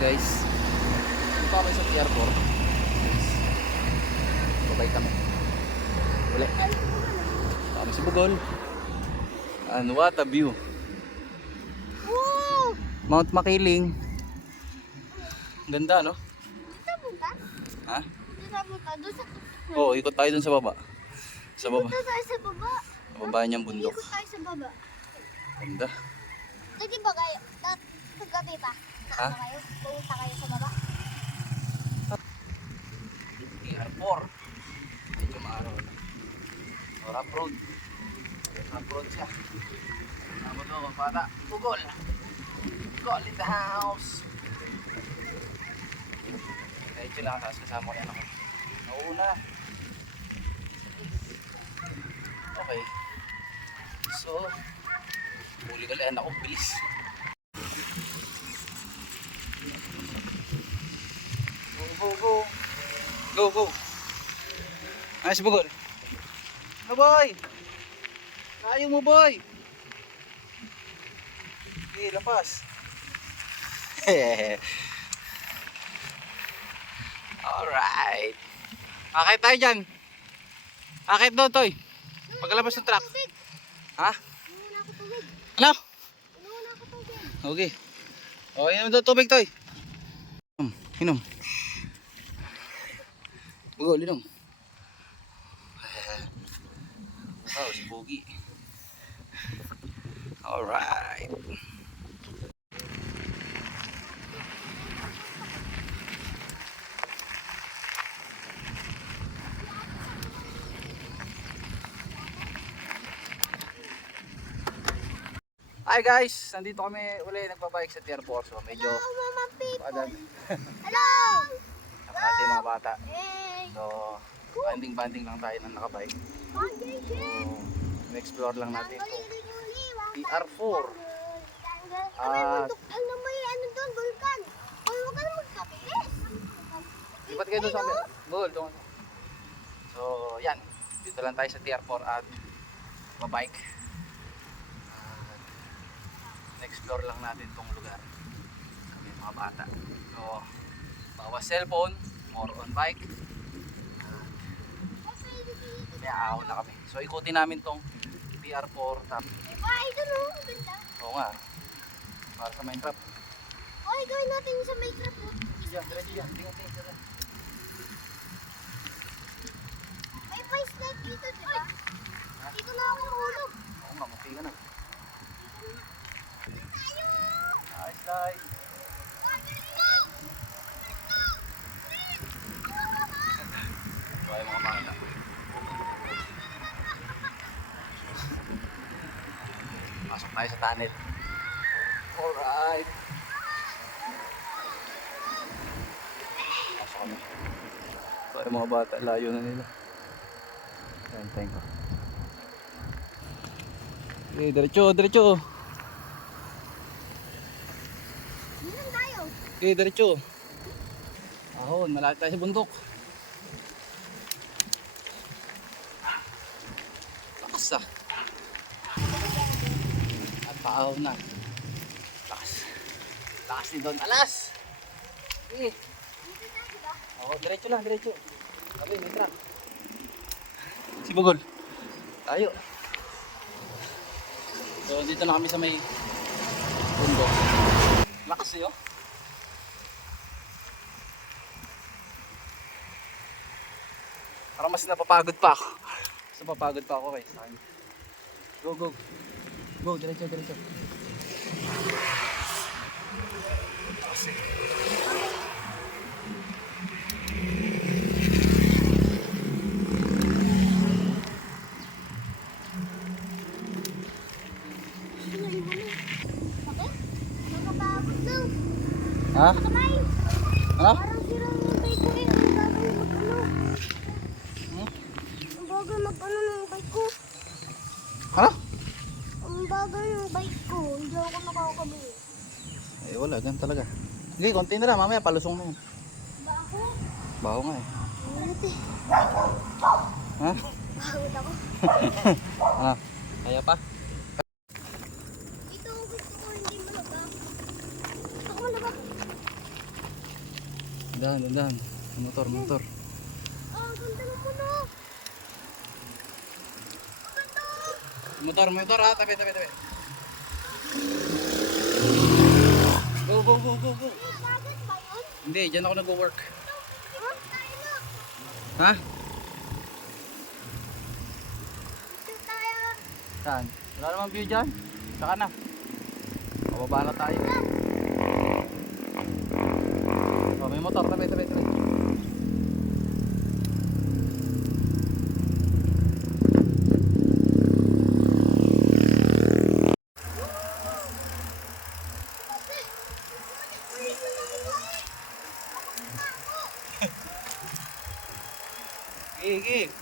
Guys, dito kami sa Pier 4. Babay kami ulit. Dito kami sa Bugol. And what a view. Wow! Mount Makiling. Ganda, no? Dito punta? Ha? Dito punta? Doon sa... Oo, ikot tayo dun sa baba. Sa baba. Dito tayo sa baba. Sa baba niyang bundok. Ikot tayo sa baba. Ganda. Dati ba kayo? Kagabi pa? Ha? Naano kayo? Pumunta kayo sa baba? Pier 4. Medyo maaraw na. So, rough road. Rough road siya. Tama doon, mga bata. Bugol. Bugol in the house. Diretso lang, tapos kasama ko yan ako. Nauuna. Okay. So, huli kalian ako, bilis. Go, go, go. Go, go. Ayos, Bugol. Ano, boy? Kayo mo, boy. Okay, lapas. Alright. Akit tayo dyan. Akit doon, Toy. Pagkalabas ng truck. Tubig! Ha? Inuuna ako tubig! Ano? Inuuna ako tubig! Okay. O, inom doon tubig, Toy. Inom. Bugol, inom. Wow, si Pogi. Alright. Hi guys, nandito kami uli nagbabike sa Tier 4. So medyo Hello, Mama People! padan Hello! ako natin mga bata. Hey! So banding lang tayo ng nakabike. So in-explore lang natin ito. Tier 4. May bundok. Ano may ano doon? Vulkan. Hoy, huwag ka na magkabilis. Lipat kayo doon sa amin. Bugol, doon. So yan, dito lang tayo sa Tier 4 at mabike. Na-explore lang natin tong lugar. Kami mga bata. So bawas cellphone, more on bike. May ahon na kami. So ikutin namin tong Pier 4 tap. Ay, doon o. Ganda. Oo nga. Para sa Minecraft. Ay, gawin natin yung sa Minecraft. Diyan, diretso dyan. Tingnan dyan. May price net dito, di ba? Dito na ako mahulog. Oo nga, mapi ka na. Tayo! Nice slide. Buhay mga bata. Pasok tayo sa tunnel. Alright. Pasok kami. Buhay mga bata, layo na nila. Tantayin ko. Okay, diretso, diretso. Dito tayo. Okay, diretso. Ahon, malaki tayo sa bundok. Lakas ah. At paahon na. Lakas. Lakas ni Don Alas. Okay. Dito tayo, di ba? Oo, diretso lang, diretso. Sabi, may truck. Si Bugol. Tayo. So, dito na kami sa may bundok. Lakas niyo. Parang mas napapagod pa ako. Mas napapagod pa ako kay sa akin. Go, go. Go, diretso, diretso. Kasi. Bakit? Nakapagod daw. Ha? Kamay. Ano? Parang sirang yung bike ko eh. Ang bagal mag-ano. Hmm? Ang bagal mag-ano ng bike ko. Ano? Ang bagal ng bike ko. Hindi ako nakakabili. Eh wala, ganun talaga. Sige, konti na lang. Mamaya palusong na yun. Ba ako? Baho nga eh. Ulit eh. Ha? Pagod ako. Ano? Kaya pa? Ito gusto ko hindi malabak. Gusto ko malabak. Dahan, dahan. Motor, motor. Oh, ganda ng puno. Ang ganda. Motor, motor ha. Tabi, tabi, tabi. Go, go, go, go, go. Eh, dagat ba yun? Hindi, dyan ako nag-work. Huh? Tayo na. Ha? Dito tayo. Saan? Wala namang view dyan. Saka na. Pababa na tayo. Oh, may motor. Tabi, tabi, tabi. Gigi.